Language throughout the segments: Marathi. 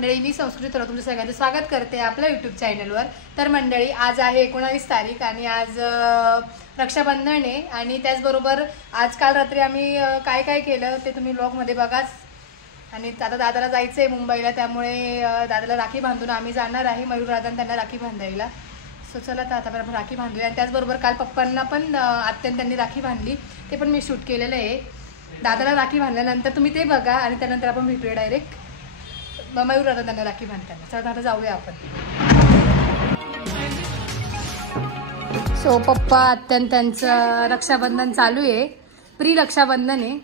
मंडळी, मी संस्कृती तर तुमचं सगळ्यांचं स्वागत करते आपल्या यूट्यूब चॅनलवर। तर मंडळी, आज आहे 19 तारीख आणि आज रक्षाबंधन आहे आणि त्याचबरोबर आज काल रात्री आम्ही काय काय केलं ते तुम्ही व्लॉगमध्ये बघाच। आणि आता दादाला जायचं आहे मुंबईला, त्यामुळे दादाला राखी बांधून आम्ही जाणार आहे मयूर दादा त्यांना राखी बांधायला। सो चला तर आता आपण राखी बांधूया। आणि त्याचबरोबर काल पप्पांना पण आत्याने त्यांनी राखी बांधली, ते पण मी शूट केलेलं आहे। दादाला राखी बांधल्यानंतर तुम्ही ते बघा आणि त्यानंतर आपण भेटूया डायरेक्ट मयूर दादा त्यांना राखी बांधताना। चला आता जाऊया आपण। सो पप्पा आत्यान त्यांचं रक्षाबंधन चालू आहे, प्री रक्षाबंधन आहे,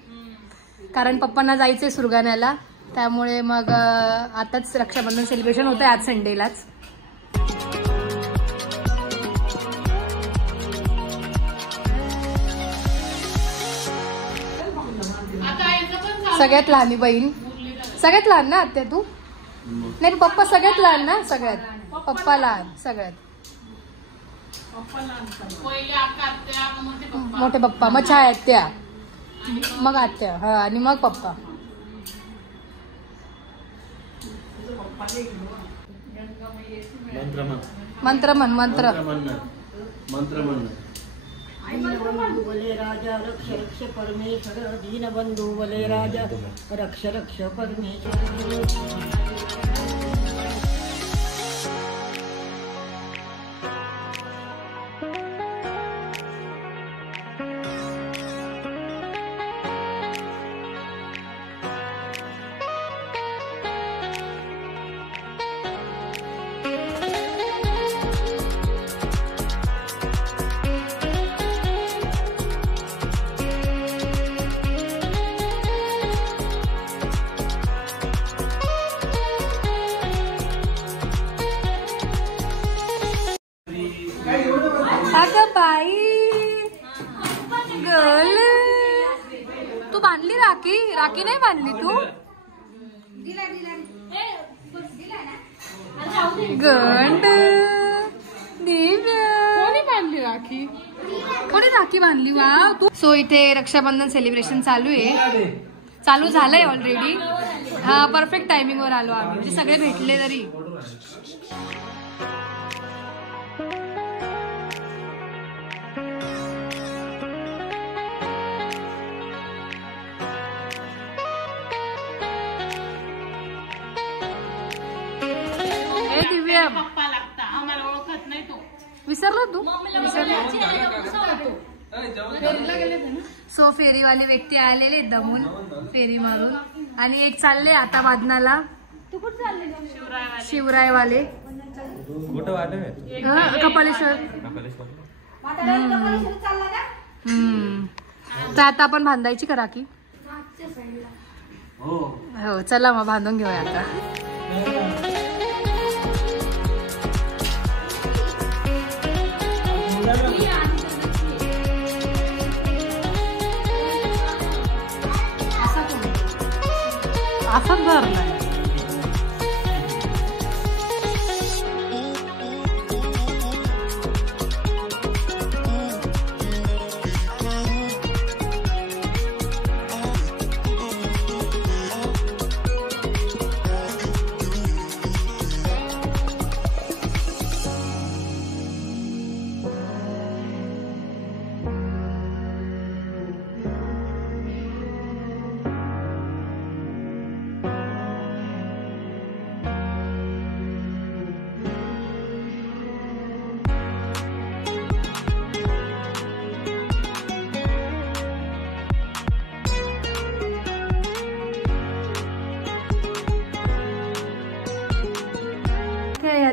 कारण पप्पांना जायचंय सुरगाण्याला, त्यामुळे मग आताच रक्षाबंधन सेलिब्रेशन होतं आज संडेलाच। सगळ्यात लहान बहीण, सगळ्यात लहान ना आत्या तू? नाही पप्पा सगळ्यात लहान ना, सगळ्यात पप्पा लहान सगळ्यात, मोठे पप्पा, मग छाया आत्या, मग आत्या, हा, आणि मग पप्पा। मंत्र म्हण, मंत्र मंत्र म्हण। दीनबंधू बले राजा रक्ष रक्ष परमेश्वर, दीनबंधू बले राजा रक्ष रक्ष परमेश्वर। तू बांधली राखी? राखी नाही बांधली तू? गंड कोणी बांधली राखी? कोणी राखी बांधली? वाव तू। सो इथे रक्षाबंधन सेलिब्रेशन चालू आहे, चालू झालंय ऑलरेडी। हा, परफेक्ट टायमिंग वर आलो आम्ही, म्हणजे सगळे भेटले तरी। विसरला तू? सो फेरीवाले व्यक्ती आलेले दमून फेरी मारून, आणि एक चालले आता बादनाला। तू कुठे चालले? शिवरायवाले कपालेश्वर। तर आता आपण बांधायची का राखी? हो चला मग बांधून घेऊया आता। असं धरलंय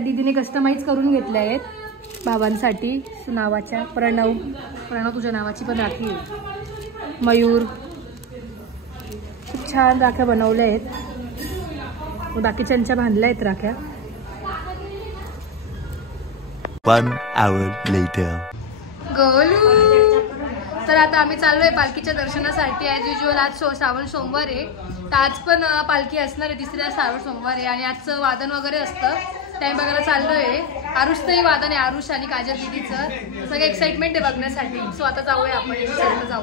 दीदीने कस्टमाइज करून घेतले आहेत बाबांसाठी नावाच्या। प्रणव तुझ्या नावाची पण राखी आहे। मयूर, खूप छान राख्या बनवल्या आहेत, बाकीच्यांच्या बांधल्या आहेत राख्या। 1 hour later. गोलू, तर आता आम्ही चाललोय पालखीच्या दर्शनासाठी। ॲज युजल आज श्रावण सोमवार आहे, तर आज पण पालखी असणार आहे, तिसऱ्या श्रावण सोमवार आहे, आणि आजचं वादन वगैरे असतं, टाइम बघायला चाललोय। आरुषचंही वादन आहे, आरुष आणि काजल दीदीचं, सगळं एक्साइटमेंट आहे बघण्यासाठी। सो आता जाऊया आपण, जाऊ।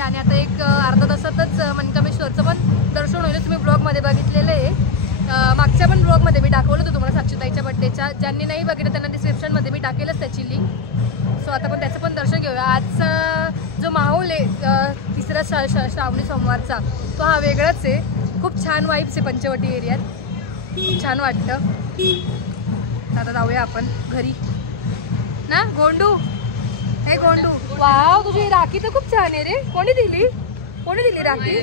आणि आता एक अर्धा तासातच मनकामेश्वरचं पण दर्शन होईल. तुम्ही ब्लॉगमध्ये बघितलेलं आहे. मागच्या पण ब्लॉगमध्ये मी दाखवलं होतं तुम्हाला साक्षीताईच्या बड्डेच्या. ज्यांनी नाही बघितलं त्यांना डिस्क्रिप्शनमध्ये मी टाकेलच त्याची लिंक. सो आता पण त्याचं पण दर्शन घेऊया. आजचा जो माहोल आहे तिसरा श्रावणी सोमवारचा तो हा वेगळाच आहे. खूप छान वाईब्स आहे पंचवटी एरियात. खूप छान वाटतं. आता जाऊया आपण घरी ना. गोंडू हे गोंडू, वाव तुझी राखी तर खूप छान आहे रे. कोणी दिली राखी?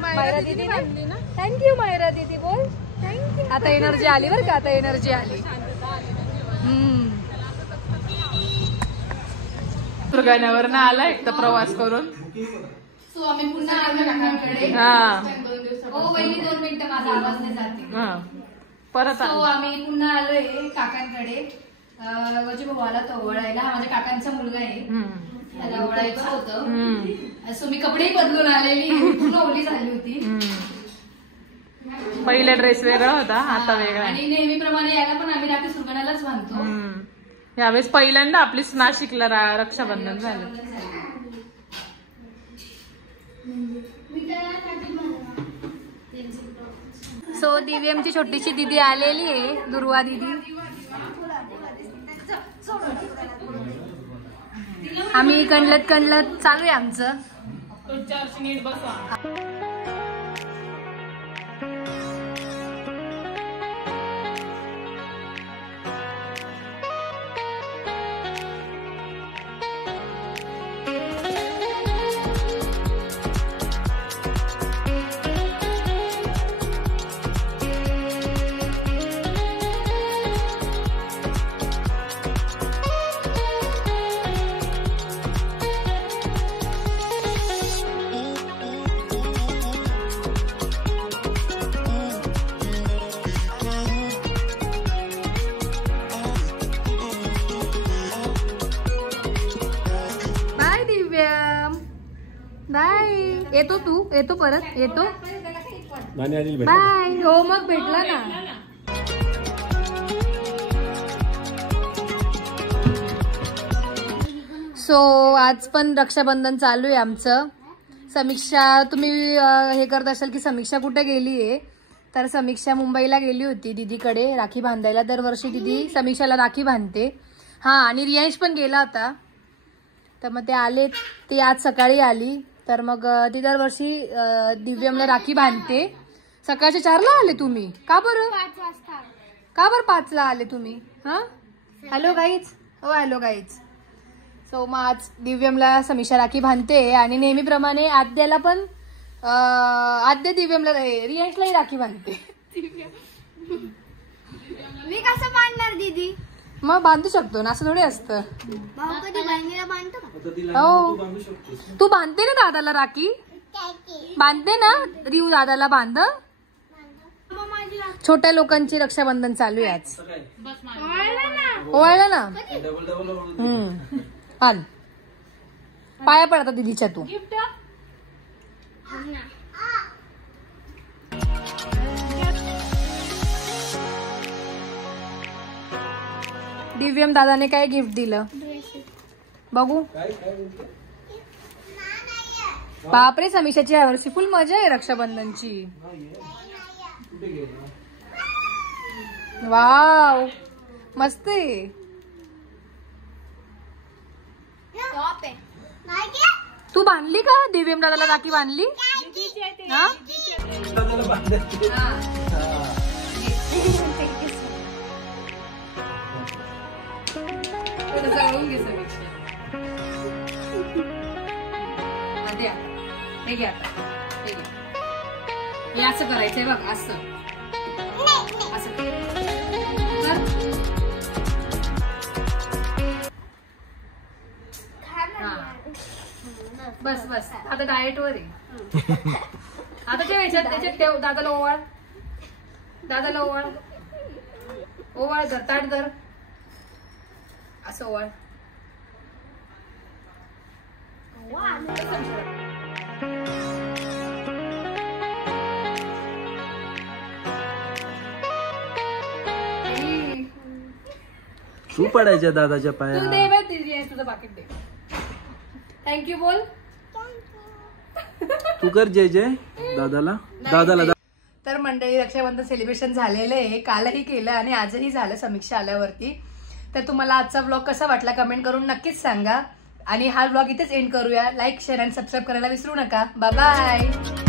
मायरा दीदी ना. थँक्यू मायरा दीदी. बोल थँक्यू. आता एनर्जी आली बरं का. आता एनर्जी आली. गाण्यावर ना आला एक तर प्रवास करून. सो आम्ही पुन्हा आलो काकांकडे. हो वहिनी 2 मिनिटं माझा आवाज नाही जाते. परत सो आम्ही पुन्हा आलोय काकांकडे. वजी भावाला तो ओवाळायला. माझ्या काकांचा मुलगा आहे, त्याला ओवाळायचं होतं. सो मी कपडे बदलून आलेली, पूर्ण ओली झाली होती. पहिला ड्रेस वेगळा होता, आता वेगळा. आणि नेहमीप्रमाणे याला पण आम्ही राखी सुरगाण्यालाच बांधतो. यावेळेस पहिल्यांदा आपली नाशिकला रक्षाबंधन झालं. सो दिव्यमची छोटीशी दिदी आलेली आहे, दुर्वा दिदी. आम्ही कणलत चालू आहे आमचं. बाय. येतो तू? येतो परत? येतो बाय. हो मग भेटला ना. सो आज पण रक्षाबंधन चालू आहे आमचं. समीक्षा, तुम्ही हे करत असाल की समीक्षा कुठे गेली आहे, तर समीक्षा मुंबईला गेली होती दीदीकडे राखी बांधायला. दरवर्षी दीदी समीक्षाला राखी बांधते. हां, आणि रियांश पण गेला होता. तर मग ते आले, ती आज सकाळी आली. तर मग ती दरवर्षी दिव्यमला राखी बांधते. सकाळच्या 4ला आले तुम्ही? का बरं? 5 वाजता. का बरं 5ला आले तुम्ही? हां, हॅलो गाईज. हो हॅलो गाईज. सो मग आज दिव्यमला समीक्षा राखी बांधते. आणि नेहमीप्रमाणे आद्याला पण आद्या दिव्यमला रियांशलाही राखी बांधते. मी कसं बांधणार दीदी? मग बांधू शकतो ना, असं थोडी असतं. भाऊ कधी बहिणीला बांधतो का? हो, तू बांधते ना दादाला राखी? बांधते ना रिऊ दादाला? बांध. छोट्या लोकांची रक्षाबंधन चालू आहे आज. ओवाळला ना. बांध. पाया पडतात दीदीच्या तू. दिव्यम दादाने काय गिफ्ट दिलं बघू. बापरे, समीक्षाची यावर्षी फुल मजा आहे रक्षाबंधनची. वाव, मस्त आहे. तू बांधली का दिव्यम दादाला राखी? बांधली हा? जाळून घे समीक्षा. द्या, हे घ्या. हे घ्या. हे असं करायचंय बघ, असं असं कर. बस बस, आता डाएट वर आहे. आता ठेवायच्यात, त्याच्यात ठेव. दादाला ओवाळ, दादाला ओवाळ. ओवाळ धर, ताट धर. असं ओवाळ. तू पडायच्या दादाच्या पाया. तू दे बघ, तुझं पाकिट दे. थँक्यू बोल. तू कर जय जय दादाला दादाला. तर मंडळी रक्षाबंधन सेलिब्रेशन झालेलं आहे, कालही केलं आणि आजही झालं समीक्षा आल्यावरती. तर तुम्हाला आजचा व्लॉग कसा वाटला कमेंट करून नक्कीच सांगा. आणि हा व्लॉग इथेच एंड करूया. लाईक शेअर आणि सबस्क्राईब करायला विसरू नका. Bye bye.